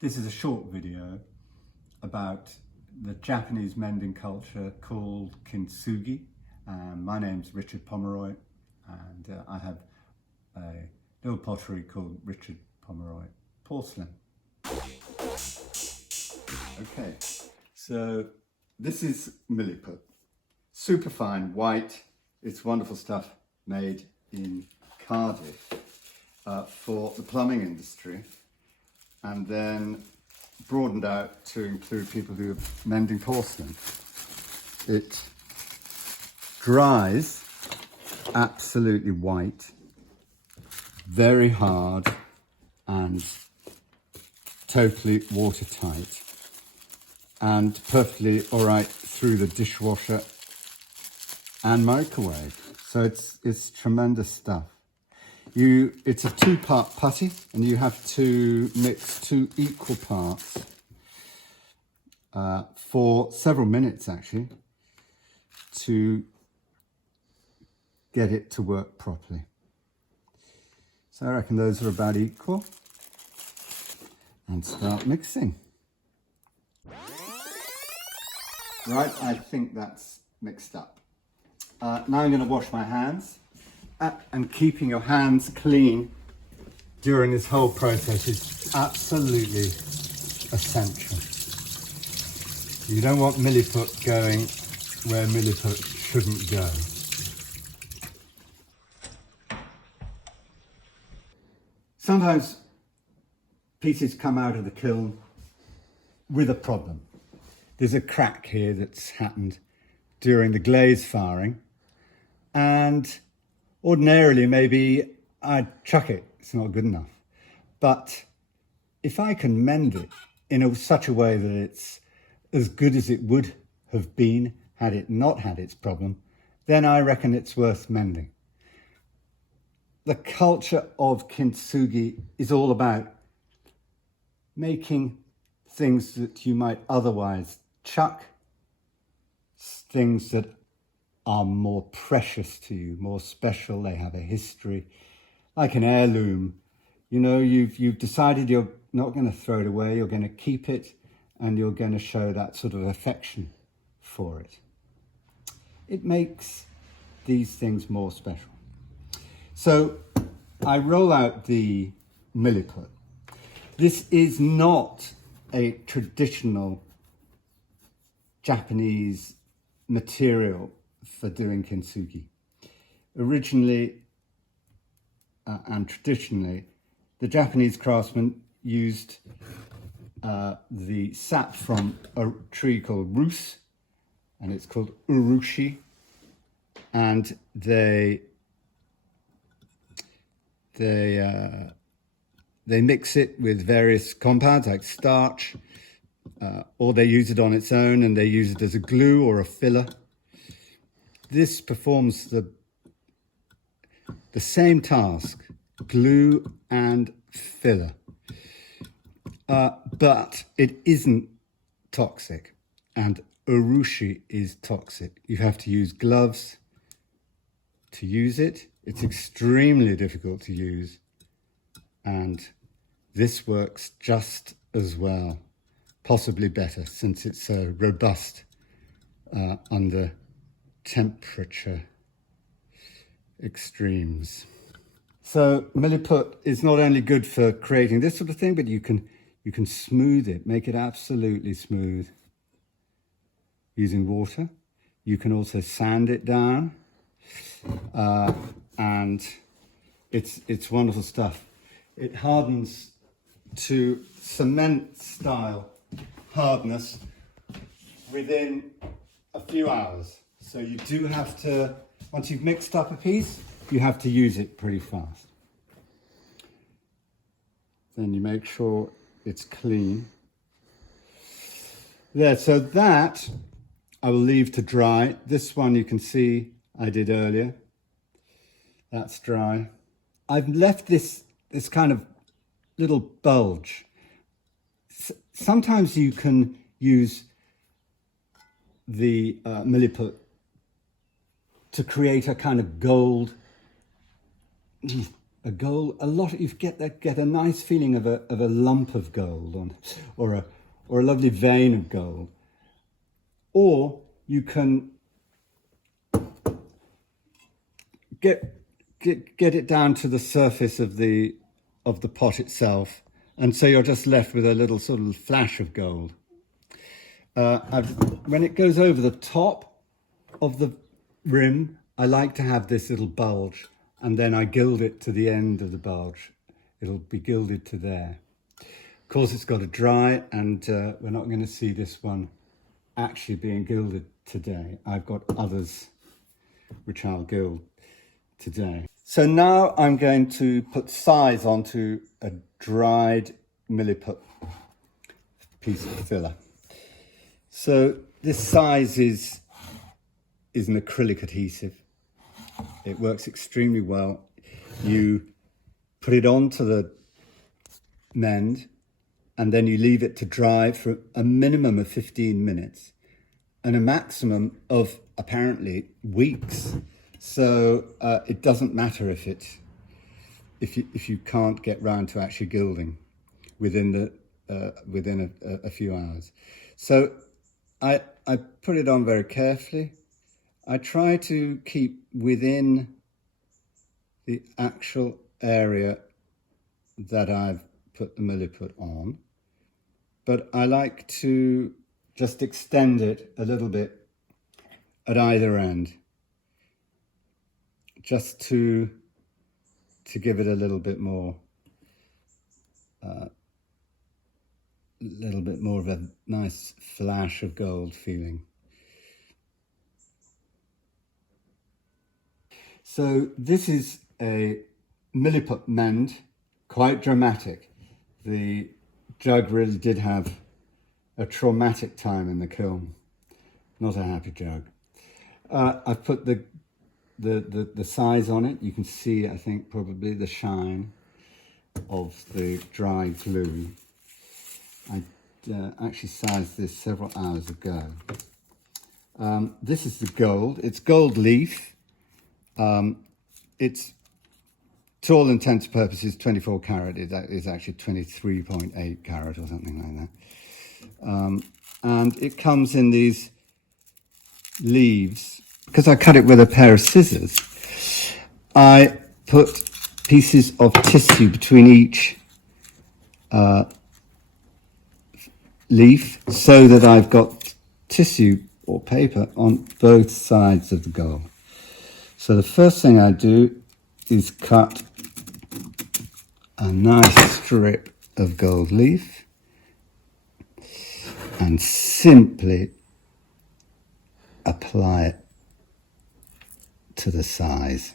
This is a short video about the Japanese mending culture called Kintsugi. My name's Richard Pomeroy, and I have a little pottery called Richard Pomeroy Porcelain. Okay, so this is milliput. Super fine, white. It's wonderful stuff made in Cardiff for the plumbing industry, and then broadened out to include people who are mending porcelain. It dries absolutely white, very hard and totally watertight, and perfectly all right through the dishwasher and microwave. So it's tremendous stuff. It's a two-part putty, and you have to mix 2 equal parts for several minutes actually to get it to work properly. So I reckon those are about equal, and start mixing. Right, I think that's mixed up. Now I'm going to wash my hands. And keeping your hands clean during this whole process is absolutely essential. You don't want milliput going where milliput shouldn't go. Sometimes pieces come out of the kiln with a problem. There's a crack here that's happened during the glaze firing, and ordinarily, maybe I'd chuck it, it's not good enough. But if I can mend it in such a way that it's as good as it would have been had it not had its problem, then I reckon it's worth mending. The culture of Kintsugi is all about making things that you might otherwise chuck, things that are more precious to you, more special. They have a history, like an heirloom. You know, you've decided you're not going to throw it away, you're going to keep it, and you're going to show that sort of affection for it. It makes these things more special. So I roll out the milliput. This is not a traditional Japanese material for doing kintsugi. Originally and traditionally, the Japanese craftsmen used the sap from a tree called rus, and it's called urushi, and they mix it with various compounds like starch, or they use it on its own, and they use it as a glue or a filler. This performs the same task, glue and filler, but it isn't toxic, and urushi is toxic. You have to use gloves to use it. It's extremely difficult to use, and this works just as well, possibly better, since it's so robust under temperature extremes. So milliput is not only good for creating this sort of thing, but you can smooth it, make it absolutely smooth using water. You can also sand it down, and it's wonderful stuff. It hardens to cement style hardness within a few hours. So you do have to, once you've mixed up a piece, you have to use it pretty fast. Then you make sure it's clean. There, so that I will leave to dry. This one you can see I did earlier. That's dry. I've left this kind of little bulge. Sometimes you can use the milliput to create a kind of gold a gold, you get a nice feeling of a lump of gold or a lovely vein of gold. Or you can get it down to the surface of the pot itself, and so you're just left with a little sort of flash of gold. When it goes over the top of the rim, I like to have this little bulge, and then I gild it to the end of the bulge. It'll be gilded to there. Of course, it's got to dry, and we're not going to see this one actually being gilded today. I've got others which I'll gild today. So now I'm going to put size onto a dried milliput piece of filler. So this size is an acrylic adhesive. It works extremely well. You put it onto the mend, and then you leave it to dry for a minimum of 15 minutes and a maximum of apparently weeks. So it doesn't matter if you can't get round to actually gilding within a few hours. So I put it on very carefully. I try to keep within the actual area that I've put the milliput on, but I like to just extend it a little bit at either end, just to give it a little bit more of a nice flash of gold feeling. So this is a milliput mend, quite dramatic. The jug really did have a traumatic time in the kiln, not a happy jug. I've put the size on it. You can see, I think, probably the shine of the dry glue. I actually sized this several hours ago. This is the gold. It's gold leaf. It's, to all intents and purposes, 24 carat. It is actually 23.8 carat or something like that. And it comes in these leaves. Because I cut it with a pair of scissors, I put pieces of tissue between each leaf so that I've got tissue or paper on both sides of the gold. So the first thing I do is cut a nice strip of gold leaf and simply apply it to the size.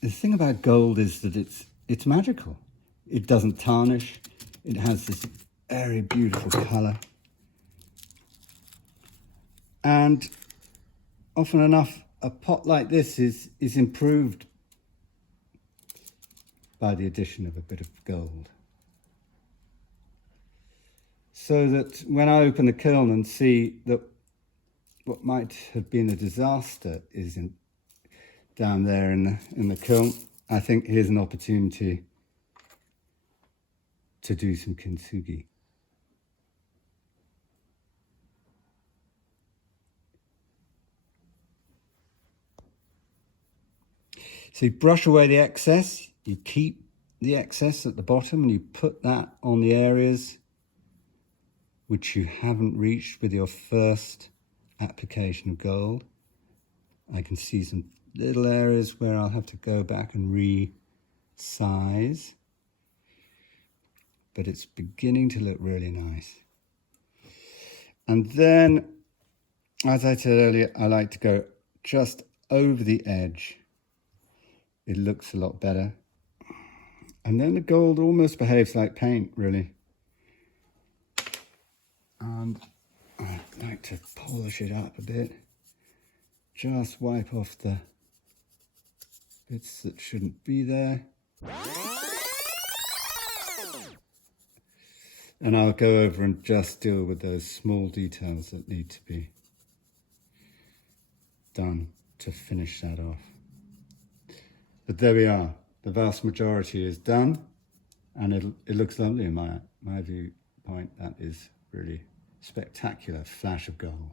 The thing about gold is that it's magical. It doesn't tarnish. It has this very beautiful colour. And often enough, a pot like this is improved by the addition of a bit of gold. So that when I open the kiln and see that what might have been a disaster is down there in the kiln, I think here's an opportunity to do some kintsugi. So you brush away the excess, you keep the excess at the bottom, and you put that on the areas which you haven't reached with your first application of gold. I can see some little areas where I'll have to go back and resize, but it's beginning to look really nice. And then, as I said earlier, I like to go just over the edge. It looks a lot better. And then the gold almost behaves like paint, really. And I'd like to polish it up a bit. Just wipe off the bits that shouldn't be there. And I'll go over and just deal with those small details that need to be done to finish that off. But there we are. The vast majority is done, and it looks lovely in my viewpoint. That is really spectacular flash of gold.